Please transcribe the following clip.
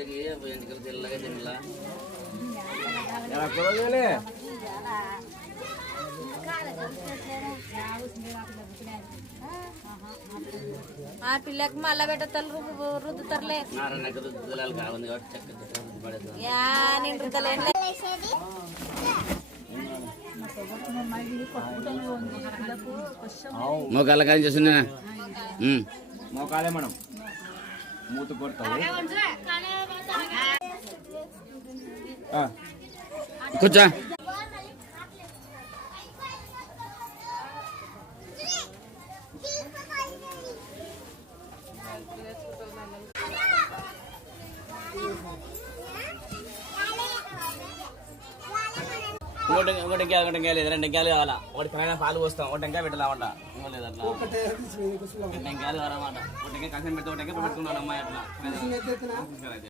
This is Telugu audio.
ఆ పిల్లకి మళ్ళా పెట్టలు రుద్దుతారులే నేను రుద్దలేను. మోకాళ్ళ కానీ చేస్తున్నా మోకాలే మనం మూత కొడతావు కూర్చో. ఒకటి టెంకాయ లేదు, 2 టెంకాయలు కావాలా. ఒకటి పైన పాలు పోస్తాం, ఒక టెంకాయ పెట్టాలన్నమాట. లేదు అట్లా 2 టెంకాయలు కావాలన్నమాట. ఒక టెంకాయ కసం పెడితే ఒక టెంకాయ పెట్టుకున్నాడు అమ్మాయి అట్లా.